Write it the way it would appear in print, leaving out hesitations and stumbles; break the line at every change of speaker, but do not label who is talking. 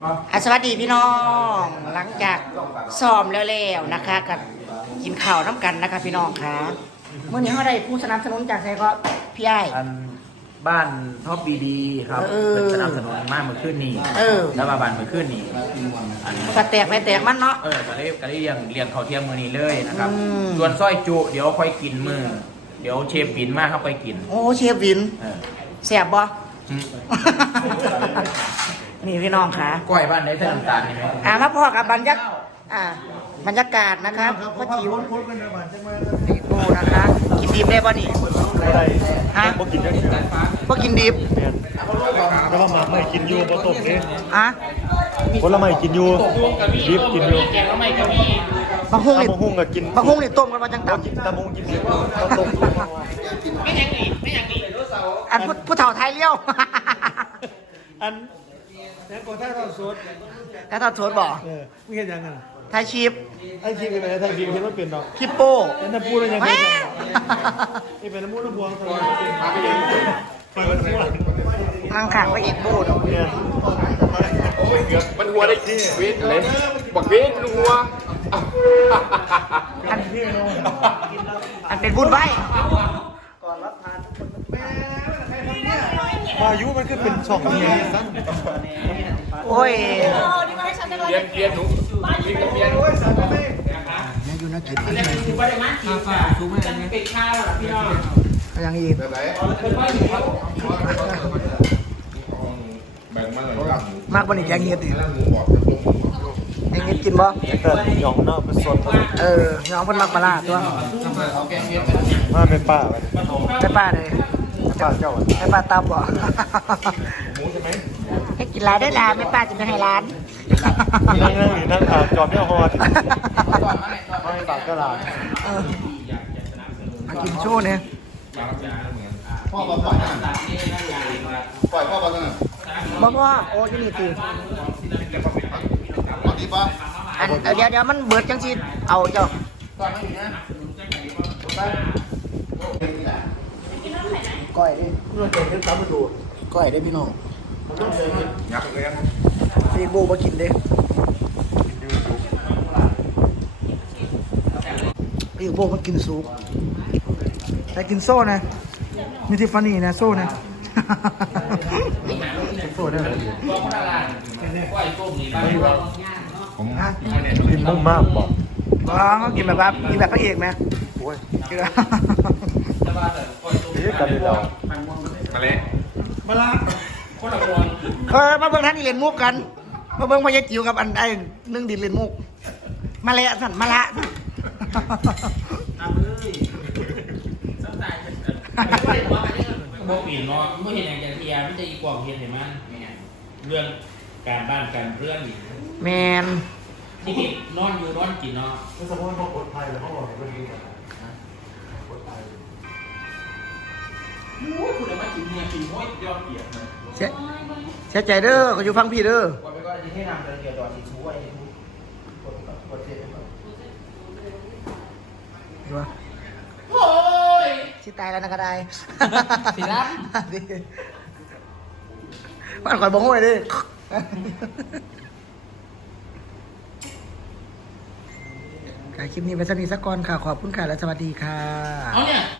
สวัสดีพี่น้องหลังจากซ้อมแล้วๆนะคะกับกินข้าวน้ำกันนะคะพี่น้องค่ะเมื่อนี้เขาได้ผู้สนับสนุนจากใครก็พี่ไอ้
อันบ้านท็อปดีๆครับเป็นสนับสนุนมากเมื่อคืนนี้แล้วมาบ้านเมื่อคืนนี้
กระแตกไปแตกมันเนาะ
ก็ได้เลี้ยงเขาเที่ยงมื้อนี้เลยนะครับส่วนซอยจุเดี๋ยวค่อยกินมื้อเดี๋ยวเชฟวินมาเข้าไปกิน
โอ้เชฟวินแซ่บบ่นี่พี่น้องค่ะ
ก้อยบ้านได้เท่าน้ำตาลนี่ไหม
มาพ่อกับบรรยากาศนะครับพ่อจิ๋วนี่โบนะคะกินดิบได้ป่ะนี่ฮะ
บ่กินได้เฉย
บ่กินดิบ
แล้วว่ามาไม่กินอยู่บ่ตกนี่ผลไม้กินอยู่ดิบกินอยู่
บางฮุ้งนี่
บางฮุ้งก็กิน
บางฮุ้งนี่ต้มกันมาจังตับ
ตะมงกินดิบก็ตก
ไม่ยังอีอันผู้เฒ่าไทยเลี้ยว
อันแล้วก็ถ้าเราสด
แล้วตอนสดบ่
ไม่เห็นยังไง
ไทยชีพ
ไอ้ชีพเป็นอะไรไทยชีพเห็นว่าเป็นดอก
คิปโป้
นั่นพูดแล้วยังไงนี่เป็นน้ำมูกน้ำพวง
ทางขางไปอีกบูด
มันหัวได้วิทเลยบอกวิทหัว
อันเป็นบุญไว้
อายุมันก็เป็นช่องนี้สั้น
โอ้ย
เรียนหนูเรียน
อยู่นักกินอะไรอยู่บ้านมันกินค่ะจะเป็นข้าวหรอพี่น้องยังอีก
แบ่งมาเลย
มากกว่านี้แกงเห็ดดิแกงเห็ดกินบ่
หยองเนาะเป็นสด
น้องเพิ่นมักปลาตัว
มาเป็นป้า
ไปป้าเลย
ป้าเจ้า
ไปป้าตับบ่ให้กินร้านได้ร้านไม่ป้าจะไปให้ร้าน
นั่งจอมเนี่ยฮอดไม่ต่างก็ร้าน
มากินโชว์เนี่ย
พ่อปล่อยพ่อปล่อยนั่น
บอกว่าโอ้ที่นี่ตี
ดีป่ะ
อันเดี๋ยวมันเบิดจังสิเอาเจ้าก้อยดิก้อยได้พี่น้อง
ยักเลย
พี่โบมากินเด้พี่โบมากินซุปแต่กินโซ่นะมีทิฟฟานี่นะโซ่นะโซ่ได้เลย
กินมุ่งมากบอก
เขากินแบบพระเอกไหม
โอ้ย
กินแล้ว
นี่กันเลยเรา
มาเลย
มาเบิ่งท่านนี่เล่นมุกกันมาเบิ่งพญาจิ๋วกับอันไอ้นึ่งดินเล่นมุกมาเลยสั่นมาละ
โมปีนเนาะเมื่อเห็นอย่างเทียมันจะอีกกว่าเห็นเห็นมันเรื่องการบ้านการเรื่องอีก
แมน
ที่นอนอยู่นอนกินเนาะ
ไม่สมมติเขากดไทยหรือเขาบอกเป็นยังไงกดไทย
โอ้ยคุณเอามากินเนี่ยกินโอ้ยยอดเกียรติเลย
เสียใจเด้อเขาอยู่ฟังพี่เด้อ
ว่าไปก็จะให้นำเดียวต่อที่ชูไว้กดเสร็จ
ดูว่าโอ้ยชิตายแล้วนะก็ได้
สิรับ
บ้านข่อยบอกว่าไงดิคลิปนี้ไปสักนิดสักก่อนค่ะขอบคุณค่ะและสวัสดีค่ะ
เอาเนี่ย